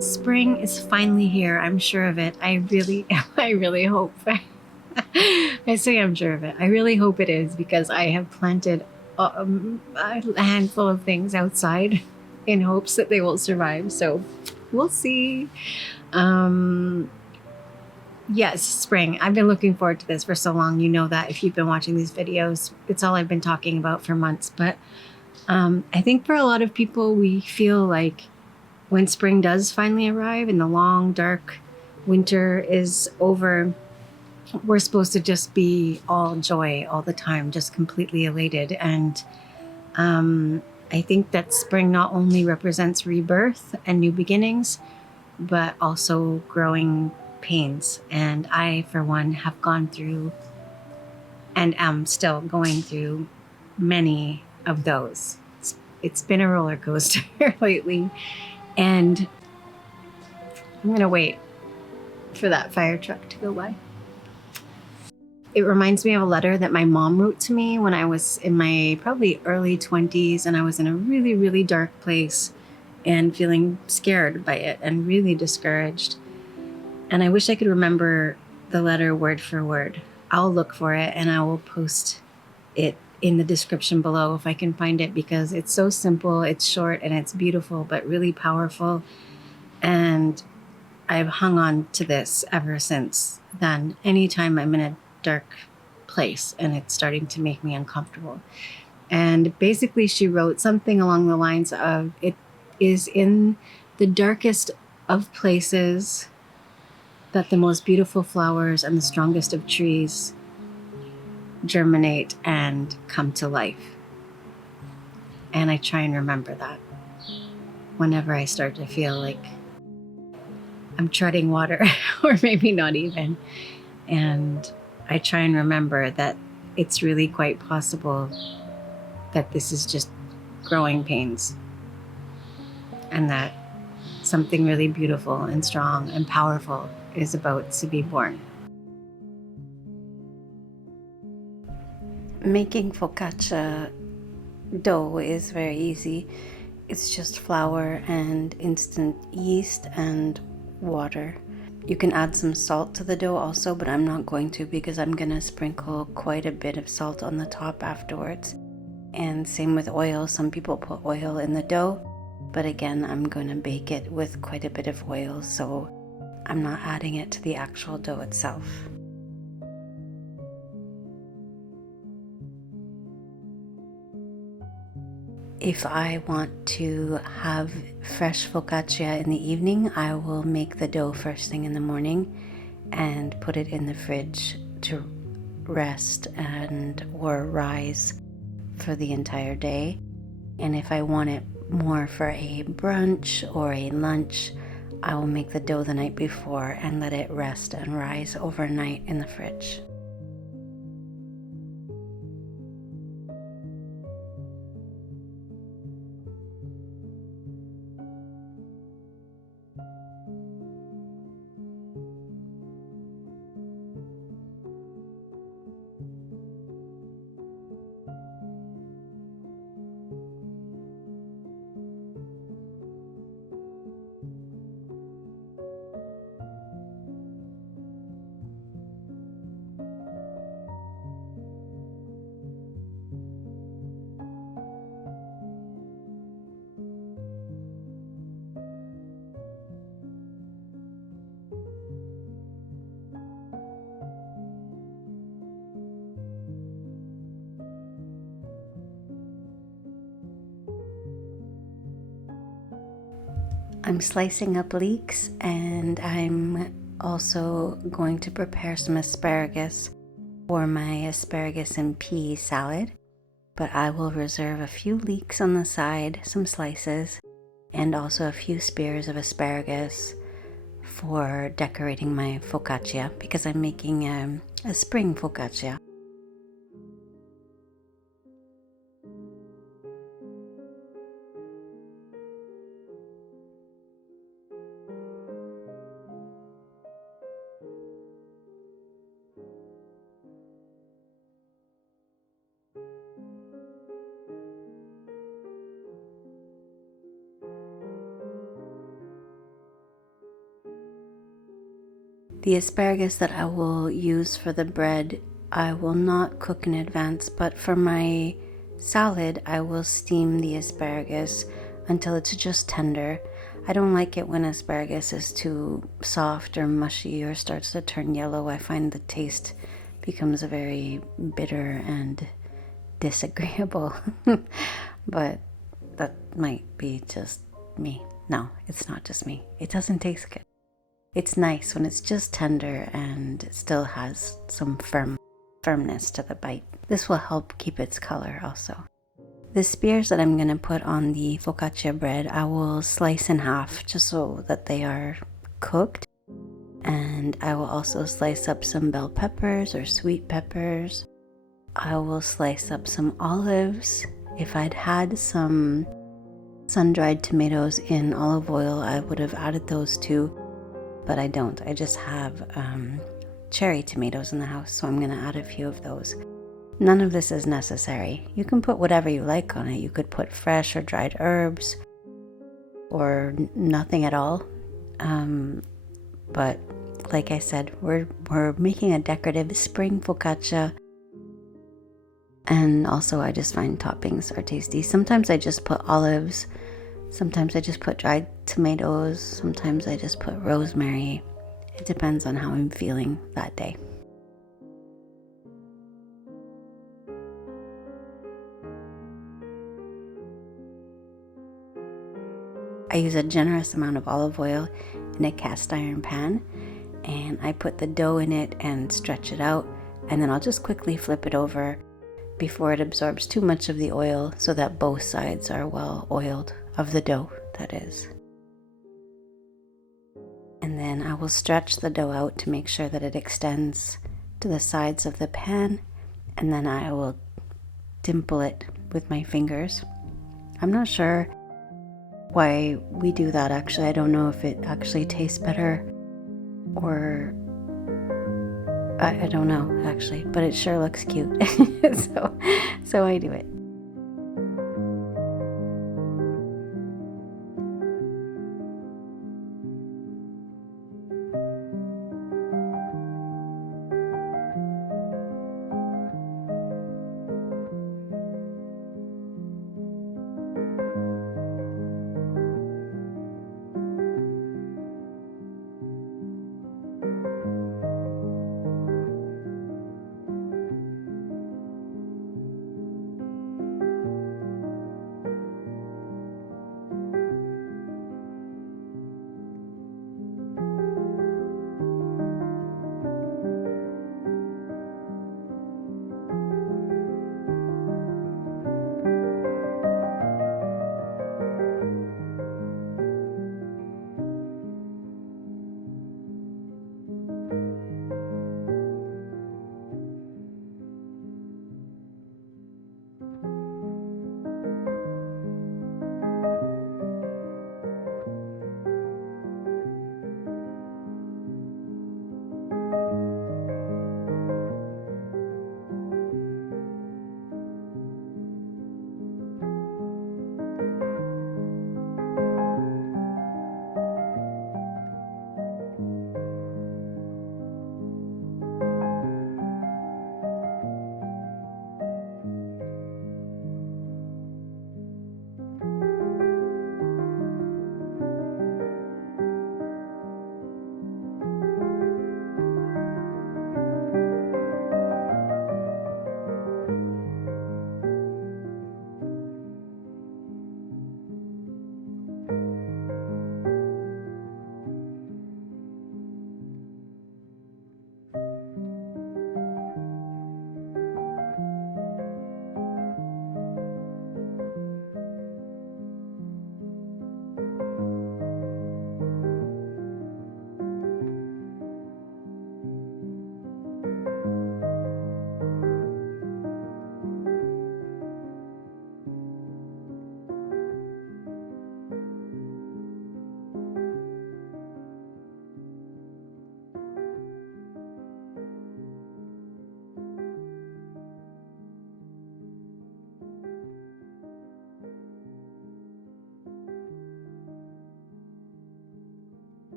Spring is finally here. I'm sure of it. I really hope. I say I'm sure of it. I really hope it is because I have planted a handful of things outside in hopes that they will survive. So we'll see. Yes, spring. I've been looking forward to this for so long. You know that if you've been watching these videos, it's all I've been talking about for months. But I think for a lot of people, we feel like when spring does finally arrive and the long, dark winter is over, we're supposed to just be all joy all the time, just completely elated. And I think that spring not only represents rebirth and new beginnings, but also growing pains. And I, for one, have gone through and am still going through many of those. It's been a roller coaster lately. And I'm going to wait for that fire truck to go by. It reminds me of a letter that my mom wrote to me when I was in my probably early 20s and I was in a really, really dark place and feeling scared by it and really discouraged. And I wish I could remember the letter word for word. I'll look for it and I will post it in the description below if I can find it, because it's so simple, it's short, and it's beautiful, but really powerful. And I've hung on to this ever since then. Anytime I'm in a dark place and it's starting to make me uncomfortable. And basically she wrote something along the lines of, it is in the darkest of places that the most beautiful flowers and the strongest of trees germinate and come to life. And I try and remember that whenever I start to feel like I'm treading water, or maybe not even. And I try and remember that it's really quite possible that this is just growing pains and that something really beautiful and strong and powerful is about to be born. Making focaccia dough is very easy. It's just flour and instant yeast and water. You can add some salt to the dough also, but I'm not going to because I'm going to sprinkle quite a bit of salt on the top afterwards. And same with oil. Some people put oil in the dough, but again, I'm going to bake it with quite a bit of oil, so I'm not adding it to the actual dough itself. If I want to have fresh focaccia in the evening, I will make the dough first thing in the morning and put it in the fridge to rest and or rise for the entire day. And if I want it more for a brunch or a lunch, I will make the dough the night before and let it rest and rise overnight in the fridge. I'm slicing up leeks and I'm also going to prepare some asparagus for my asparagus and pea salad, but I will reserve a few leeks on the side, some slices, and also a few spears of asparagus for decorating my focaccia, because I'm making a spring focaccia. The asparagus that I will use for the bread, I will not cook in advance, but for my salad, I will steam the asparagus until it's just tender. I don't like it when asparagus is too soft or mushy or starts to turn yellow. I find the taste becomes very bitter and disagreeable. But that might be just me. No, it's not just me. It doesn't taste good. It's nice when it's just tender and it still has some firmness to the bite. This will help keep its color also. The spears that I'm going to put on the focaccia bread, I will slice in half just so that they are cooked. And I will also slice up some bell peppers or sweet peppers. I will slice up some olives. If I'd had some sun-dried tomatoes in olive oil, I would have added those too. But I don't. I just have cherry tomatoes in the house, so I'm going to add a few of those. None of this is necessary. You can put whatever you like on it. You could put fresh or dried herbs or nothing at all. But like I said, we're making a decorative spring focaccia. And also I just find toppings are tasty. Sometimes I just put olives. Sometimes I just put dried tomatoes. Sometimes I just put rosemary. It depends on how I'm feeling that day. I use a generous amount of olive oil in a cast iron pan, and I put the dough in it and stretch it out, and then I'll just quickly flip it over before it absorbs too much of the oil so that both sides are well oiled, of the dough, that is. And then I will stretch the dough out to make sure that it extends to the sides of the pan, and then I will dimple it with my fingers. I'm not sure why we do that actually. I don't know if it actually tastes better or I don't know actually, but it sure looks cute. so I do it.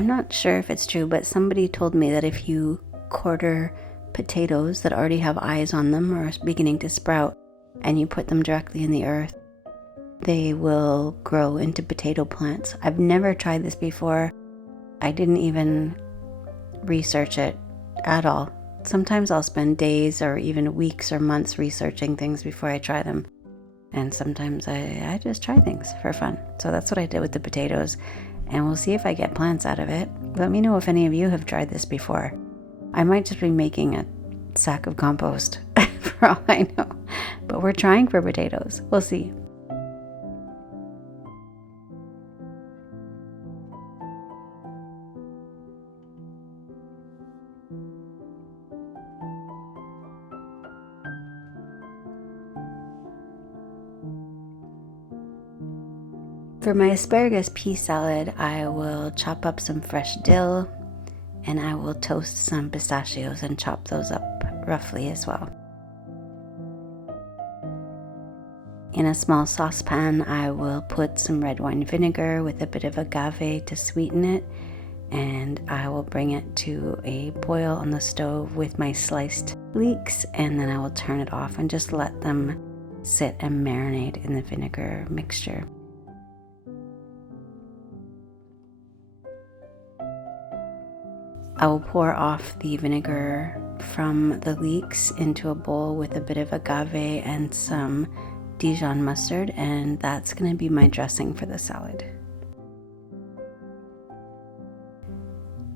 I'm not sure if it's true, but somebody told me that if you quarter potatoes that already have eyes on them or are beginning to sprout and you put them directly in the earth, they will grow into potato plants. I've never tried this before. I didn't even research it at all. Sometimes I'll spend days or even weeks or months researching things before I try them. And sometimes I just try things for fun. So that's what I did with the potatoes. And we'll see if I get plants out of it. Let me know if any of you have tried this before. I might just be making a sack of compost for all I know. But we're trying for potatoes. We'll see. For my asparagus pea salad, I will chop up some fresh dill and I will toast some pistachios and chop those up roughly as well. In a small saucepan, I will put some red wine vinegar with a bit of agave to sweeten it, and I will bring it to a boil on the stove with my sliced leeks, and then I will turn it off and just let them sit and marinate in the vinegar mixture. I will pour off the vinegar from the leeks into a bowl with a bit of agave and some Dijon mustard, and that's going to be my dressing for the salad.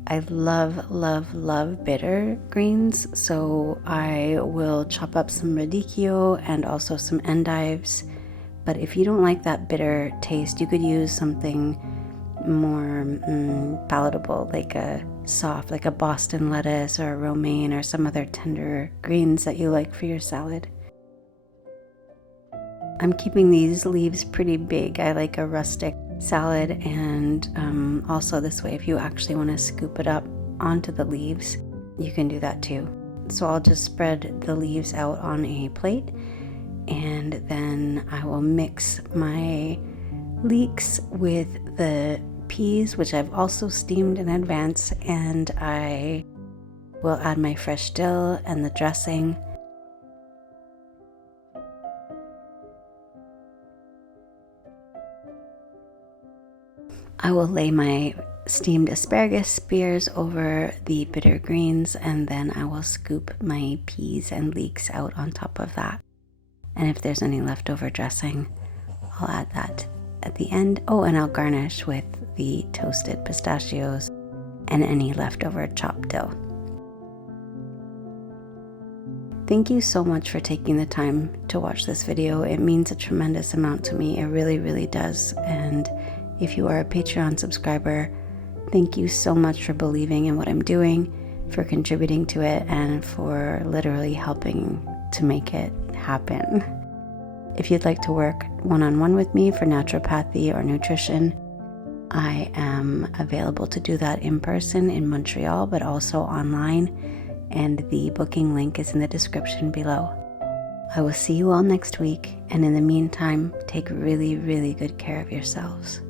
I love, love, love bitter greens, so I will chop up some radicchio and also some endives. But if you don't like that bitter taste, you could use something more palatable, like a Boston lettuce or a romaine or some other tender greens that you like for your salad. I'm keeping these leaves pretty big. I like a rustic salad, and also this way, if you actually want to scoop it up onto the leaves, you can do that too. So I'll just spread the leaves out on a plate, and then I will mix my leeks with the peas, which I've also steamed in advance, and I will add my fresh dill and the dressing. I will lay my steamed asparagus spears over the bitter greens, and then I will scoop my peas and leeks out on top of that. And if there's any leftover dressing, I'll add that at the end. Oh, and I'll garnish with the toasted pistachios and any leftover chopped dill. Thank you so much for taking the time to watch this video. It means a tremendous amount to me. It really, really does. And if you are a Patreon subscriber, thank you so much for believing in what I'm doing, for contributing to it, and for literally helping to make it happen. If you'd like to work one-on-one with me for naturopathy or nutrition, I am available to do that in person in Montreal, but also online, and the booking link is in the description below. I will see you all next week, and in the meantime, take really, really good care of yourselves.